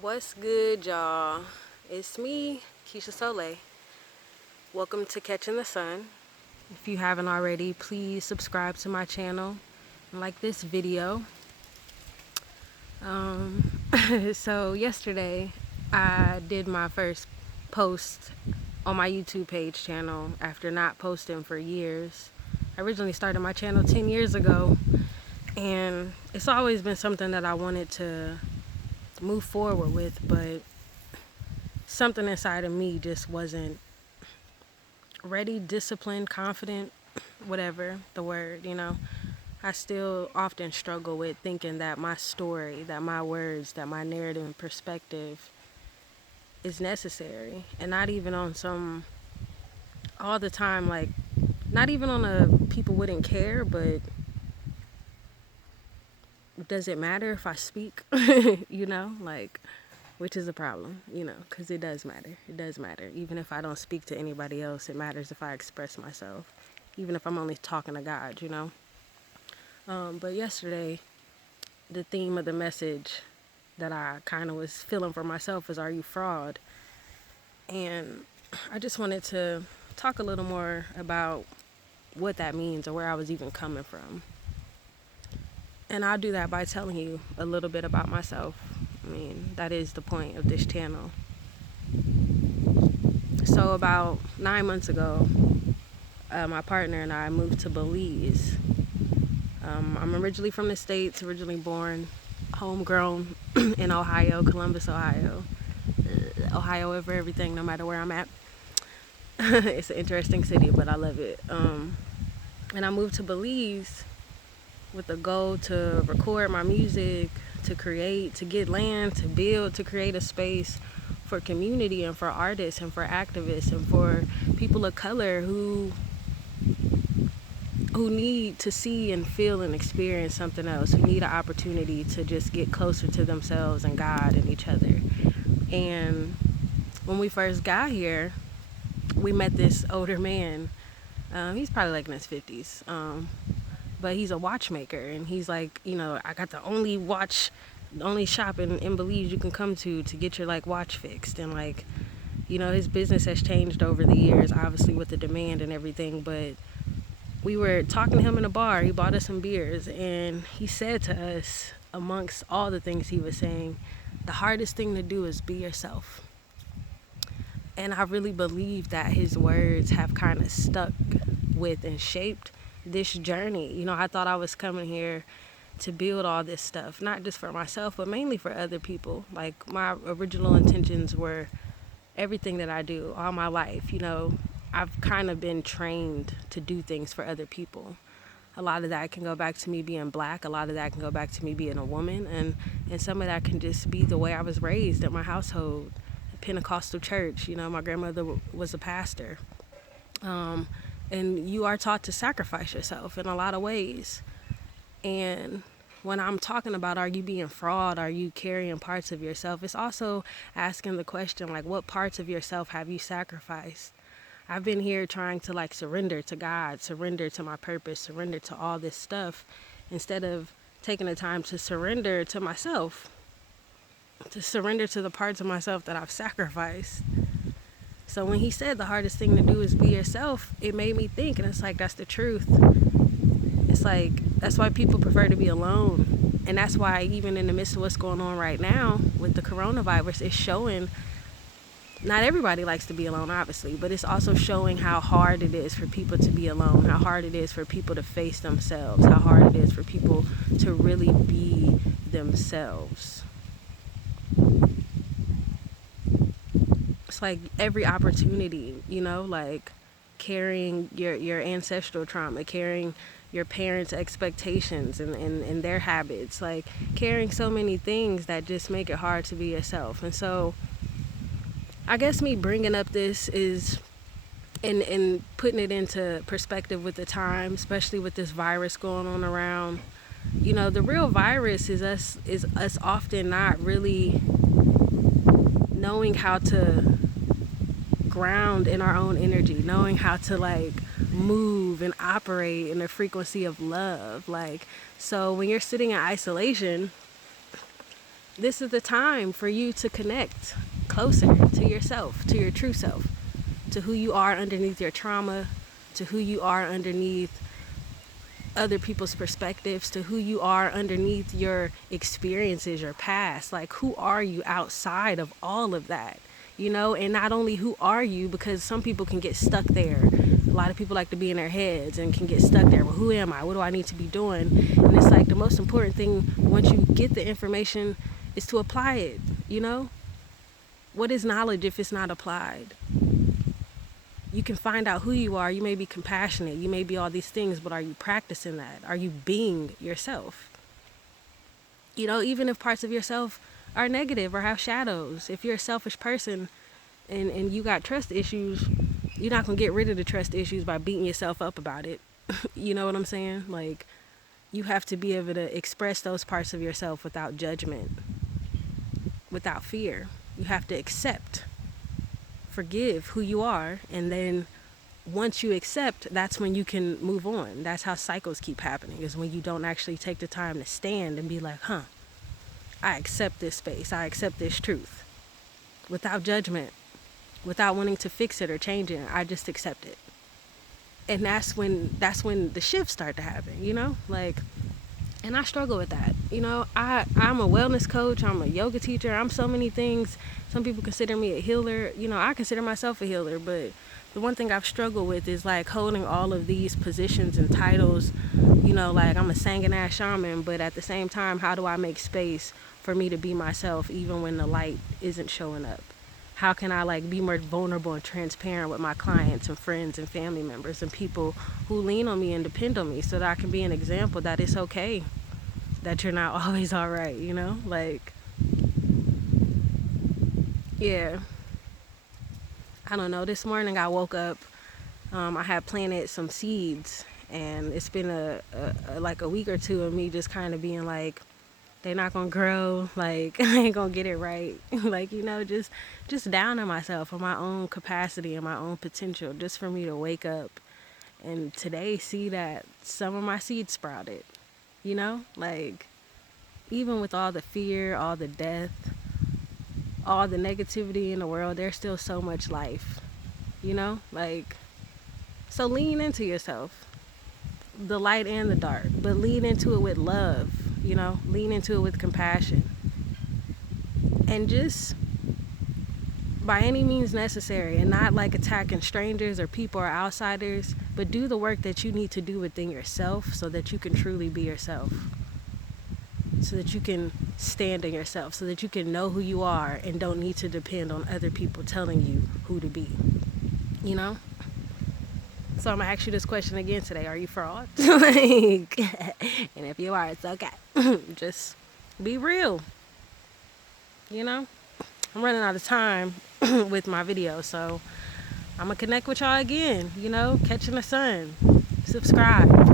What's good, y'all? It's me, Keisha Soleil. Welcome to Catching the Sun. If you haven't already, please subscribe to my channel and like this video. So yesterday, I did my first post on my YouTube page channel after not posting for years. I originally started my channel 10 years ago, and it's always been something that I wanted to move forward with, but something inside of me just wasn't ready, disciplined, confident, whatever the word, I still often struggle with thinking that my story, that my words, that my narrative and perspective is necessary. And not even on some, all the time, like, not even on a people wouldn't care, but does it matter if I speak? Like, which is a problem, because it does matter. It does matter. Even if I don't speak to anybody else, it matters if I express myself, even if I'm only talking to God. But yesterday, the theme of the message that I kind of was feeling for myself was, are you fraud? And I just wanted to talk a little more about what that means or where I was even coming from. And I'll do that by telling you a little bit about myself. I mean, that is the point of this channel. So about 9 months ago, my partner and I moved to Belize. I'm originally from the States, originally born, homegrown in Ohio, Columbus, Ohio. Ohio over everything, no matter where I'm at. It's an interesting city, but I love it. And I moved to Belize with the goal to record my music, to create, to get land, to build, to create a space for community and for artists and for activists and for people of color who need to see and feel and experience something else, who need an opportunity to just get closer to themselves and God and each other. And when we first got here, we met this older man. He's probably like in his 50s. But he's a watchmaker, and he's like, I got the only shop in Belize you can come to get your like watch fixed. And like, his business has changed over the years, obviously with the demand and everything. But we were talking to him in a bar. He bought us some beers, and he said to us, amongst all the things he was saying, the hardest thing to do is be yourself. And I really believe that his words have kind of stuck with and shaped this journey. I thought I was coming here to build all this stuff, not just for myself, but mainly for other people. Like, my original intentions were everything that I do all my life. I've kind of been trained to do things for other people. A lot of that can go back to me being black. A lot of that can go back to me being a woman. And some of that can just be the way I was raised in my household. Pentecostal church, my grandmother was a pastor. And you are taught to sacrifice yourself in a lot of ways. And when I'm talking about, are you being fraud? Are you carrying parts of yourself? It's also asking the question, like, what parts of yourself have you sacrificed? I've been here trying to like surrender to God, surrender to my purpose, surrender to all this stuff, instead of taking the time to surrender to myself, to surrender to the parts of myself that I've sacrificed. So when he said the hardest thing to do is be yourself, it made me think, and it's like, that's the truth. It's like, that's why people prefer to be alone. And that's why even in the midst of what's going on right now with the coronavirus, it's showing, not everybody likes to be alone, obviously, but it's also showing how hard it is for people to be alone, how hard it is for people to face themselves, how hard it is for people to really be themselves. It's like every opportunity, like carrying your ancestral trauma, carrying your parents' expectations and their habits, like carrying so many things that just make it hard to be yourself. And so I guess me bringing up this is and putting it into perspective with the time, especially with this virus going on around. The real virus is us often not really knowing how to ground in our own energy, knowing how to like move and operate in the frequency of love. Like, so when you're sitting in isolation, This is the time for you to connect closer to yourself, to your true self, to who you are underneath your trauma, to who you are underneath other people's perspectives, to who you are underneath your experiences, your past. Like, who are you outside of all of that? You know, and not only who are you, because some people can get stuck there. A lot of people like to be in their heads and can get stuck there. Well, who am I? What do I need to be doing? And it's like the most important thing once you get the information is to apply it, you know? What is knowledge if it's not applied? You can find out who you are. You may be compassionate. You may be all these things, but are you practicing that? Are you being yourself? You know, even if parts of yourself are negative or have shadows, if you're a selfish person and you got trust issues, you're not going to get rid of the trust issues by beating yourself up about it. You know what I'm saying? Like, you have to be able to express those parts of yourself without judgment, without fear. You have to accept, forgive who you are, and then once you accept, that's when you can move on. That's how cycles keep happening, is when you don't actually take the time to stand and be like, I accept this space, I accept this truth, without judgment, without wanting to fix it or change it. I just accept it. And that's when the shifts start to happen, you know? Like, and I struggle with that. You know, I'm a wellness coach, I'm a yoga teacher, I'm so many things. Some people consider me a healer. You know, I consider myself a healer, but the one thing I've struggled with is like holding all of these positions and titles. You know, like, I'm a Sanguine shaman, but at the same time, how do I make space for me to be myself even when the light isn't showing up? How can I like be more vulnerable and transparent with my clients and friends and family members and people who lean on me and depend on me, so that I can be an example that it's okay, that you're not always all right, you know? Like, yeah. I don't know. This morning I woke up, I had planted some seeds, and it's been like a week or two of me just kind of being like, they're not gonna grow, like, I ain't gonna get it right. Like, you know, just down on myself, on my own capacity and my own potential, just for me to wake up and today see that some of my seeds sprouted, you know? Like, even with all the fear, all the death, all the negativity in the world, there's still so much life, you know? Like, so lean into yourself, the light and the dark, but lean into it with love, you know? Lean into it with compassion. And just by any means necessary, and not like attacking strangers or people or outsiders, but do the work that you need to do within yourself so that you can truly be yourself, so that you can stand in yourself, so that you can know who you are and don't need to depend on other people telling you who to be, you know? So I'm gonna ask you this question again today. Are you fraud? Like, and if you are, it's okay. Just be real, you know? I'm running out of time with my video, so I'm gonna connect with y'all again, you know? Catching the sun. Subscribe.